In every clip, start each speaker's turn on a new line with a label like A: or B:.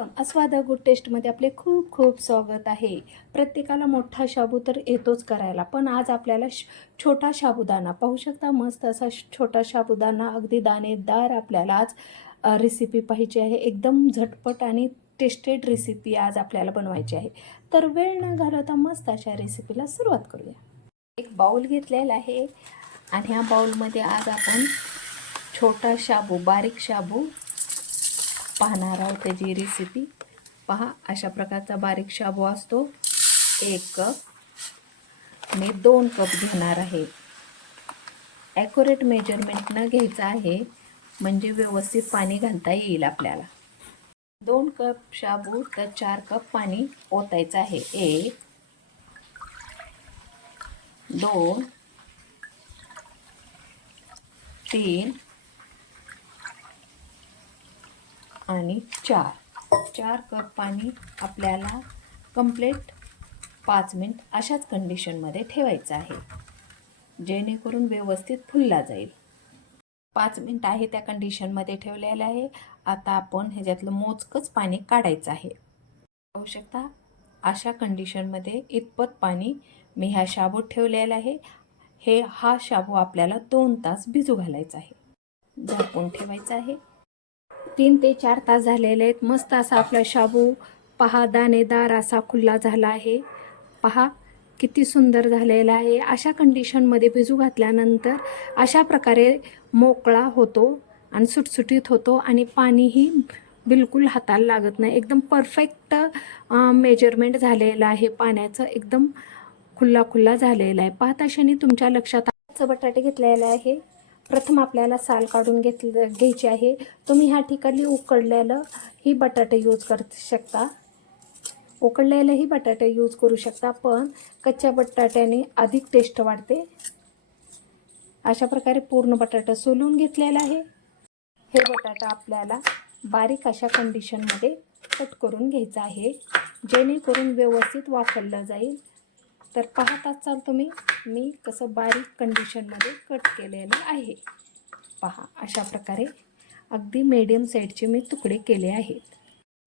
A: अस्वाद good टेस्टमध्ये आपले खूप खूप स्वागत आहे. प्रत्येकाला मोठा शाबू तर येतोच करायला पण आज आपल्याला श छोटा साबुदाणा पाहू शकता मस्त असा श- छोटा साबुदाणा अगदी दाणेदार आपल्याला आज रेसिपी पाहिजे आहे. एकदम झटपट आणि टेस्टेड रेसिपी आज आपल्याला बनवायची आहे. तर वेळ न घालवता मस्त अशा रेसिपीला सुरुवात करूया. एक बाऊल घेतलेला आहे आणि ह्या बाऊलमध्ये आज आपण छोटा शाबू बारीक शाबू पाहणार आहोत त्याची रेसिपी पहा अशा प्रकारचा बारीक शाबू असतो. एक कप. मी दोन कप घेणार आहे. ॲक्युरेट मेजरमेंटनं घ्यायचं आहे म्हणजे व्यवस्थित पाणी घालता येईल आपल्याला. दोन कप शाबू तर चार कप पाणी ओतायचं आहे. एक दोन तीन आणि चार. चार कप पाणी आपल्याला कंप्लीट पाच मिनिट अशाच कंडिशनमध्ये ठेवायचं आहे. जेणेकरून व्यवस्थित फुलला जाईल. पाच मिनिट आहे त्या कंडिशनमध्ये ठेवलेलं आहे. आता आपण ह्याच्यातलं मोजकंच पाणी काढायचं आहे. पाहू शकता अशा कंडिशनमध्ये इतपत पाणी मी ह्या शाबूत ठेवलेला आहे. हे हा शाबू आपल्याला दोन तास भिजू घालायचा आहे. झाकून ठेवायचं आहे. तीन ते चार तास झालेले आहेत. मस्त असा आपला शाबू. पहा दाणेदार असा खुल्ला झाला आहे. पहा किती सुंदर झालेला आहे. अशा कंडिशनमध्ये भिजू घातल्यानंतर अशा प्रकारे मोकळा होतो आणि सुटसुटीत होतो आणि पाणीही बिलकुल हाताला लागत नाही. एकदम परफेक्ट मेजरमेंट झालेलं आहे. पाण्याचं एकदम खुल्ला खुल्ला झालेला आहे. पाहता क्षणी तुमच्या लक्षात बटाटे घेतलेले आहे. प्रथम आपल्याला साल काढून घेतलं घ्यायची आहे. तुम्ही ह्या ठिकाणी उकडलेलं ही बटाटे यूज करू शकता. उकडलेलंही बटाटे यूज करू शकता पण कच्च्या बटाट्याने अधिक टेस्ट वाढते. अशा प्रकारे पूर्ण बटाटा सोलून घेतलेला आहे. हे बटाटा आपल्याला बारीक अशा कंडिशनमध्ये कट करून घ्यायचं आहे जेणेकरून व्यवस्थित वापरलं जाईल. तर पाहताच चाल तुम्ही मी कसं बारीक कंडिशनमध्ये कट केलेलं आहे. पहा अशा प्रकारे अगदी मीडियम साईडचे मी तुकडे केले आहेत.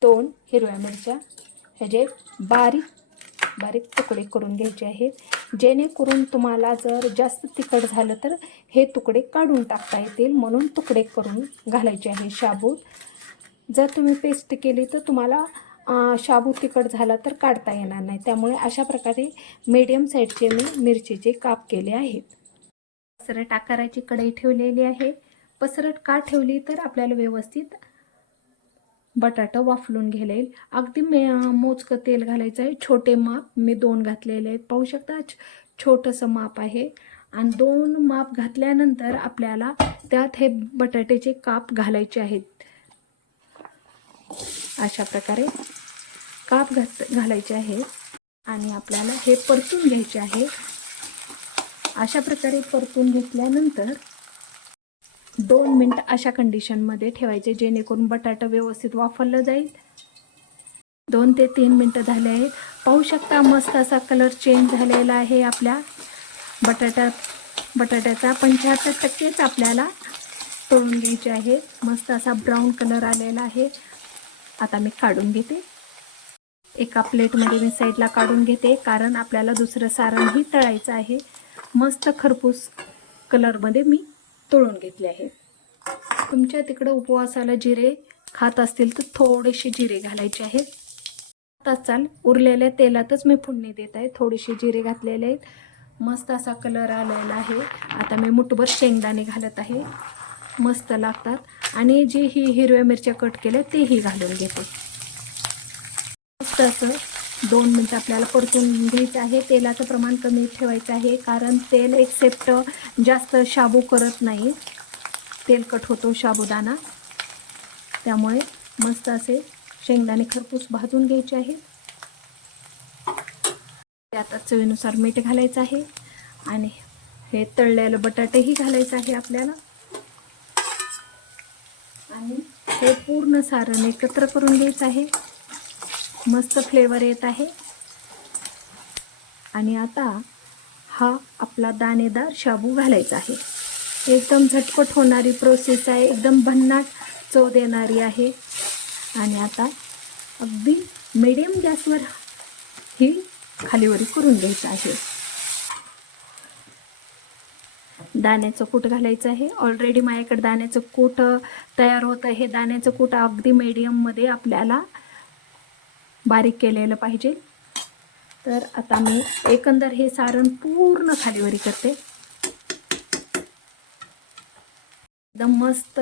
A: दोन हिरव्या मिरच्या ह्याचे बारीक बारीक तुकडे करून घ्यायचे आहेत. जेणेकरून तुम्हाला जर जास्त तिखट झालं तर हे तुकडे काढून टाकता येतील. म्हणून तुकडे करून घालायचे आहे शाबूत. जर तुम्ही पेस्ट केली तर तुम्हाला शाबू तिखट झाला तर काढता येणार नाही. त्यामुळे अशा प्रकारे मीडियम साईजचे मी मिरचीचे काप केले आहेत. पसरट आकाराची कढई ठेवलेली आहे. पसरट का ठेवली तर आपल्याला व्यवस्थित बटाटा वाफलून घ्यायला येईल अगदी मे मोजकं तेल घालायचं आहे. छोटे माप मी दोन घातलेले आहेत. पाहू शकता छ- छोटंसं माप आहे. आणि दोन माप घातल्यानंतर आपल्याला त्यात हे बटाट्याचे काप घालायचे आहेत. अशा प्रकारे काप घात घालायचे आहे आणि आपल्याला हे परतून घ्यायचे आहे. अशा प्रकारे परतून घेतल्यानंतर दोन मिनटं अशा कंडिशनमध्ये ठेवायचे जेणेकरून बटाटा व्यवस्थित वाफरलं जाईल. दोन ते तीन मिनटं झाले आहेत. पाहू शकता मस्त असा कलर चेंज झालेला आहे आपल्या. बटाटा बटाट्याचा पंच्याहत्तर टक्केच आपल्याला तळून घ्यायचे आहे मस्त असा ब्राऊन कलर आलेला आहे. आता मी काढून घेते. एका प्लेटमध्ये मी साईडला काढून घेते कारण आपल्याला दुसरं सारणही तळायचं आहे. मस्त खरपूस कलरमध्ये मी तळून घेतले आहे. तुमच्या तिकडं उपवासाला जिरे खात असतील तर थोडेसे जिरे घालायचे आहेत. आता चाल उरलेल्या तेलातच मी फुडणी देत आहे. थोडेसे जिरे घातलेले आहेत. मस्त असा कलर आलेला आहे. आता मी मुठभर शेंगदाणे घालत आहे. मस्त लागतात. आणि जे ही हिरव्या मिरच्या कट केल्या तेही घालून घेते. मस्त असं दोन मिनटं आपल्याला परतून घ्यायचं आहे. तेलाचं प्रमाण कमी ठेवायचं आहे. कारण तेल एक्सेप्ट जास्त शाबू करत नाही. तेलकट होतो शाबुदाणा. त्यामुळे मस्त असे शेंगदाणे खरपूस भाजून घ्यायचे आहे. त्यात चवीनुसार मीठ घालायचं आहे. आणि हे तळलेलं बटाटेही घालायचं आहे आपल्याला. आणि हे पूर्ण सारण एकत्र करून घ्यायचं आहे. मस्त फ्लेवर येत आहे. आणि आता हा आपला दाणेदार शाबू घालायचा आहे. एकदम झटपट होणारी प्रोसेस आहे. एकदम भन्नाट चव देणारी आहे. आणि आता अगदी मिडियम गॅसवर ही खालीवरी करून घ्यायचं आहे. दाण्याचं कूट घालायचं आहे. ऑलरेडी माझ्याकडे दाण्याचं कूट तयार होतं हे दाण्याचं कूट अगदी मीडियममध्ये आपल्याला बारीक केलेलं पाहिजे. तर आता मी एकंदर हे सारण पूर्ण खालीवरी करते. एकदम मस्त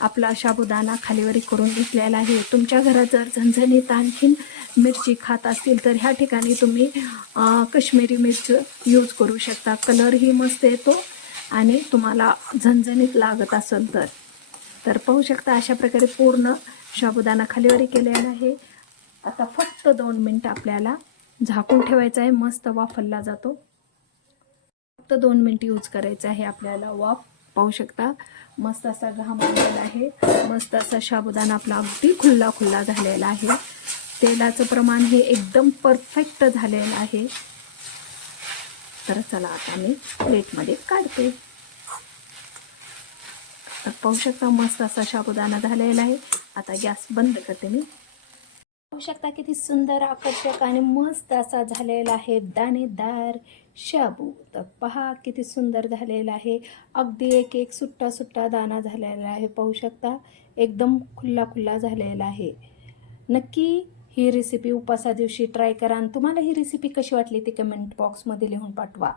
A: आपला साबुदाणा खालीवरी करून घेतलेला आहे. तुमच्या घरात जर झणझणीत आणखीन मिरची खात असतील तर ह्या ठिकाणी तुम्ही कश्मीरी काश्मीरी मिरच यूज करू शकता. कलरही मस्त येतो आणि तुम्हाला झणझणीत लागत असेल तर. तर पाहू शकता अशा प्रकारे पूर्ण साबुदाणा खालीवरी केलेला आहे. आता फक्त दोन मिनटं आपल्याला झाकून ठेवायचं आहे. मस्त वाफलला जातो. फक्त दोन मिनटं यूज करायचं आहे आपल्याला वाफ. पाहू शकता. मस्त असा घाम आलेला आहे. मस्त असा साबुदाणा आपला अगदी खुल्ला खुल्ला झालेला आहे. तेलाचं प्रमाण हे एकदम परफेक्ट झालेलं आहे. तर चला आता मी प्लेटमध्ये काढते. तर पाहू शकता मस्त असा साबुदाणा झालेला आहे. आता गॅस बंद करते मी. शकता. किती सुंदर आकर्षक आणि मस्त असा झालेला आहे दाणेदार शाबू. तर पहा किती सुंदर झालेला आहे. अगदी एक एक सुट्टा सुट्टा दाणा झालेला आहे. पाहू शकता एकदम खुल्ला खुल्ला झालेला आहे. नक्की ही रेसिपी उपासा दिवशी ट्राय करा आणि तुम्हाला ही रेसिपी कशी वाटली ती कमेंट बॉक्समध्ये लिहून पाठवा.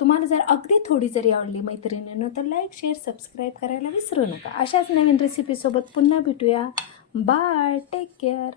A: तुम्हाला जर अगदी थोडी जरी आवडली मैत्रिणीनं तर लाईक शेअर सबस्क्राईब करायला विसरू नका. अशाच नवीन रेसिपीसोबत पुन्हा भेटूया. Bye take care